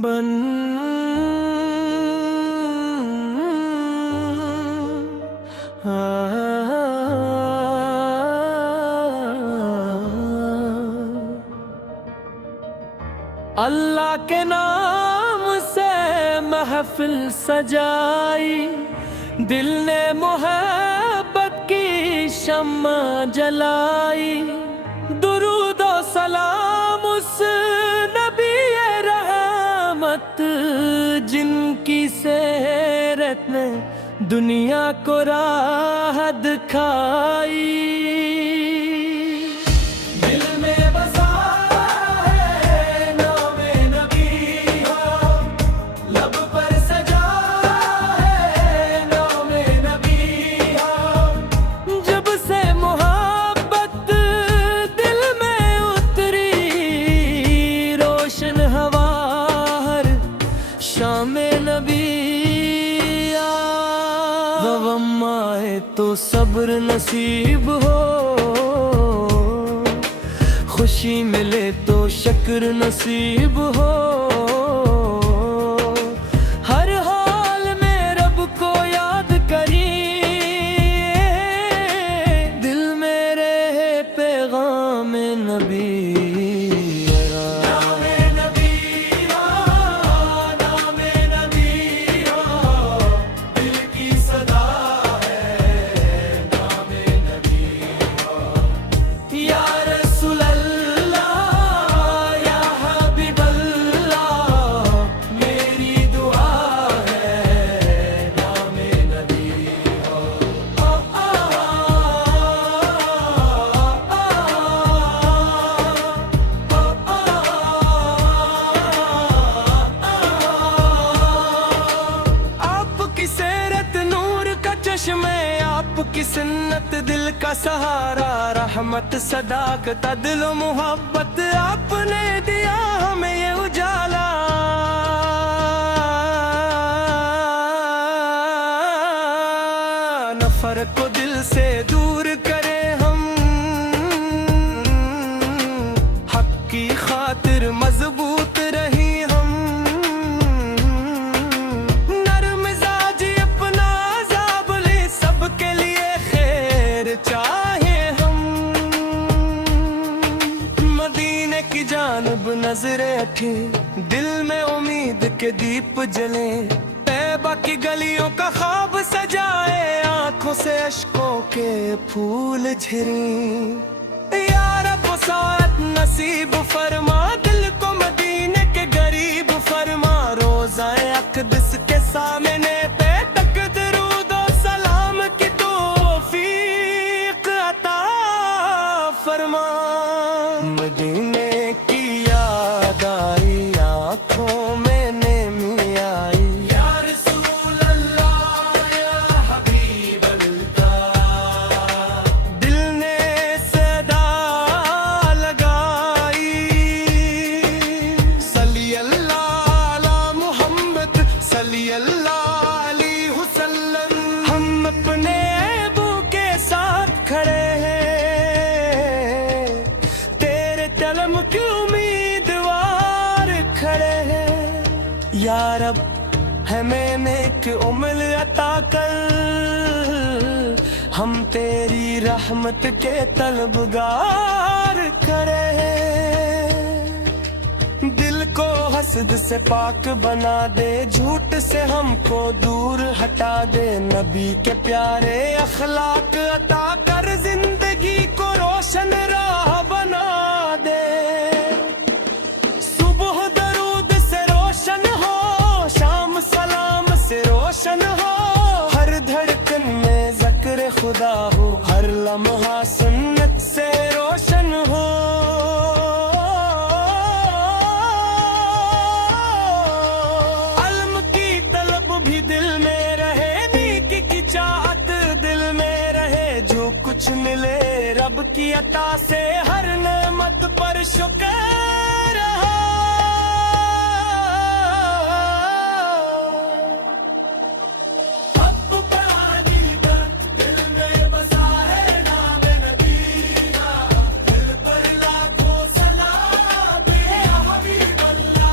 بن اللہ کے نام سے محفل سجائی، دل نے محبت کی شمع جلائی، درود و سلام اس نبی رحمت جن کی سیرت نے دنیا کو راہ دکھائی۔ غم آئے تو صبر نصیب ہو، خوشی ملے تو شکر نصیب ہو، ہر حال میں رب کو یاد کریے، دل میں رہے پیغام نبی۔ آپ کی سنت دل کا سہارا، رحمت صداقت عدل و محبت، آپ نے دیا ہمیں یہ اجالا۔ نفر کو دل سے دور کرے ہم، حق کی خاطر مضبوط رہی ہم، جانب نظریں اٹھیں، دل میں امید کے دیپ جلیں، طیبہ کی گلیوں کا خواب سجائے، آنکھوں سے اشکوں کے پھول جھریں، یا رب ساعت نصیب فرما، دل کو مدینے کے غریب فرما، روضہ اقدس کے سامنے پہ تک درود و سلام کی توفیق عطا فرما۔ مدینے کی یاد آئی، آنکھوں میں نمی آئی، یا رسول اللہ یا حبیب اللہ، دل نے صدا لگائی، صلی اللہ علی محمد صلی اللہ علیہ وسلم، ہم اپنے عیبوں کے ساتھ کھڑے ہیں، علم کی امیدوار کھڑے ہیں، یا رب ہمیں نیک عمل عطا کر، ہم تیری رحمت کے طلبگار کھڑے ہیں، دل کو حسد سے پاک بنا دے، جھوٹ سے ہم کو دور ہٹا دے، نبی کے پیارے اخلاق عطا کر، زندگی کو روشن راہ بنا دے، صبح درود سے روشن ہو، شام سلام سے روشن ہو، ہر دھڑکن میں ذکر خدا ہو، ہر لمحہ سنت سے روشن ہو، علم کی طلب بھی دل میں رہے، نیکی کی چاہت دل میں رہے، جو کچھ ملے رب کی عطا سے، ہر نعمت پر شکر ہو۔ اب پرانی بات دل میں بسا ہے، نام نبی کا، دل پر لاکھوں سلام یا حبیب اللہ،